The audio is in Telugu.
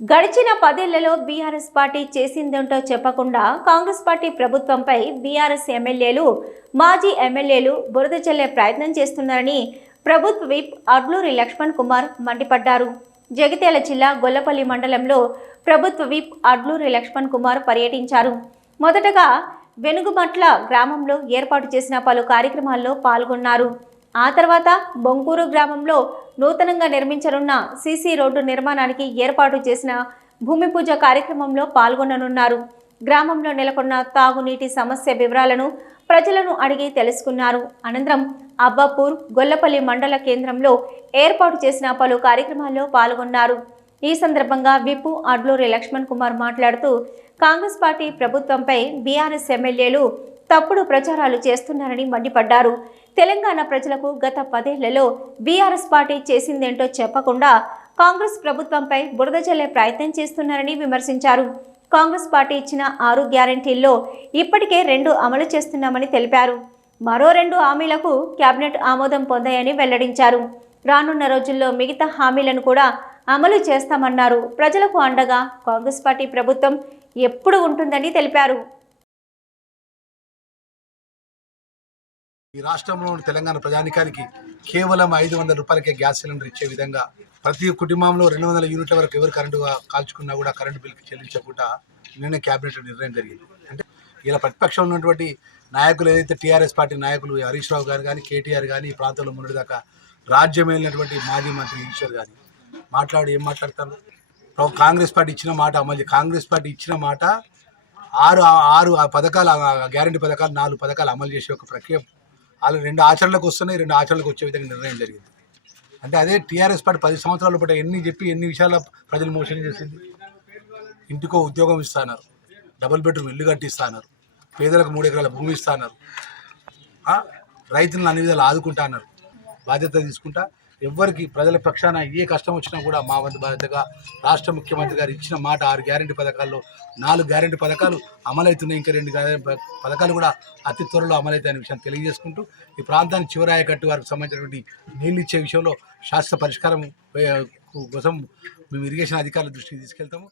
గడిచిన పదేళ్ళలో బీఆర్ఎస్ పార్టీ చేసిందేంటో చెప్పకుండా కాంగ్రెస్ పార్టీ ప్రభుత్వంపై బీఆర్ఎస్ ఎమ్మెల్యేలు మాజీ ఎమ్మెల్యేలు బురద చల్లే ప్రయత్నం చేస్తున్నారని ప్రభుత్వ విప్ అడ్లూరి లక్ష్మణ్ కుమార్ మండిపడ్డారు. జగిత్యాల జిల్లా గొల్లపల్లి మండలంలో ప్రభుత్వ విప్ అడ్లూరి లక్ష్మణ్ కుమార్ పర్యటించారు. మొదటగా వెనుగుమట్ల గ్రామంలో ఏర్పాటు చేసిన పలు కార్యక్రమాల్లో పాల్గొన్నారు. ఆ తర్వాత బొంకూరు గ్రామంలో నూతనంగా నిర్మించనున్న సీసీ రోడ్డు నిర్మాణానికి ఏర్పాటు చేసిన భూమి పూజ కార్యక్రమంలో పాల్గొననున్నారు. గ్రామంలో నెలకొన్న తాగునీటి సమస్య వివరాలను ప్రజలను అడిగి తెలుసుకున్నారు. అనంతరం అబ్బాపూర్ గొల్లపల్లి మండల కేంద్రంలో ఏర్పాటు చేసిన పలు కార్యక్రమాల్లో పాల్గొన్నారు. ఈ సందర్భంగా విపు అడ్లూరి లక్ష్మణ్ కుమార్ మాట్లాడుతూ కాంగ్రెస్ పార్టీ ప్రభుత్వంపై బీఆర్ఎస్ ఎమ్మెల్యేలు తప్పుడు ప్రచారాలు చేస్తున్నారని మండిపడ్డారు. తెలంగాణ ప్రజలకు గత పదేళ్ళలో బీఆర్ఎస్ పార్టీ చేసిందేంటో చెప్పకుండా కాంగ్రెస్ ప్రభుత్వంపై బురద చల్లే ప్రయత్నం చేస్తున్నారని విమర్శించారు. కాంగ్రెస్ పార్టీ ఇచ్చిన ఆరు గ్యారంటీల్లో ఇప్పటికే రెండు అమలు చేస్తున్నామని తెలిపారు. మరో రెండు హామీలకు కేబినెట్ ఆమోదం పొందాయని వెల్లడించారు. రానున్న రోజుల్లో మిగతా హామీలను కూడా అమలు చేస్తామన్నారు. ప్రజలకు అండగా కాంగ్రెస్ పార్టీ ప్రభుత్వం ఎప్పుడు ఉంటుందని తెలిపారు. ఈ రాష్ట్రంలోని తెలంగాణ ప్రజానికానికి కేవలం ఐదు వందల రూపాయలకే గ్యాస్ సిలిండర్ ఇచ్చే విధంగా ప్రతి కుటుంబంలో రెండు వందల యూనిట్ల వరకు ఎవరు కరెంటు కాల్చుకున్నా కూడా కరెంటు బిల్కి చెల్లించకుండా నిన్న క్యాబినెట్ నిర్ణయం జరిగింది. అంటే ఇలా ప్రతిపక్షం ఉన్నటువంటి నాయకులు ఏదైతే టీఆర్ఎస్ పార్టీ నాయకులు హరీష్ రావు గారు కానీ కేటీఆర్ కానీ ఈ ప్రాంతంలో మొన్నటిదాకా రాజ్యం వెళ్ళినటువంటి మాజీ మంత్రి ఈశ్వర్ కానీ మాట్లాడి ఏం మాట్లాడతారు? కాంగ్రెస్ పార్టీ ఇచ్చిన మాట మళ్ళీ కాంగ్రెస్ పార్టీ ఇచ్చిన మాట ఆరు ఆరు ఆ పథకాలు గ్యారంటీ పథకాలు నాలుగు పథకాలు అమలు చేసే ఒక ప్రక్రియ వాళ్ళు రెండు ఆచరణలకు వస్తున్నాయి రెండు ఆచరణలకు వచ్చే విధంగా నిర్ణయం జరిగింది. అంటే అదే టీఆర్ఎస్ పార్టీ పది సంవత్సరాల పాటు ఎన్ని చెప్పి ఎన్ని విషయాల ప్రజలు మోసం చేసింది? ఇంటికో ఉద్యోగం ఇస్తాన్నారు డబుల్ బెడ్రూమ్ ఇల్లు కట్టిస్తాన్నారు పేదలకు మూడు ఎకరాల భూమి ఇస్తాన్నారు. రైతులను అన్ని విధాలు ఆదుకుంటా అన్నారు బాధ్యత తీసుకుంటా ఎవ్వరికి ప్రజల పక్షాన ఏ కష్టం వచ్చినా కూడా మా వంతు బాధ్యతగా రాష్ట్ర ముఖ్యమంత్రి గారు ఇచ్చిన మాట ఆరు గ్యారెంటీ పథకాల్లో నాలుగు గ్యారెంటీ పథకాలు అమలవుతున్నాయి. ఇంకా రెండు పథకాలు కూడా అతి త్వరలో అమలవుతాయనే విషయాన్ని తెలియజేసుకుంటూ ఈ ప్రాంతానికి చివరాయకట్టు వారికి సంబంధించినటువంటి నీళ్ళు ఇచ్చే విషయంలో శాశ్వత పరిష్కారం కోసం మేము ఇరిగేషన్ అధికారుల దృష్టికి తీసుకెళ్తాము.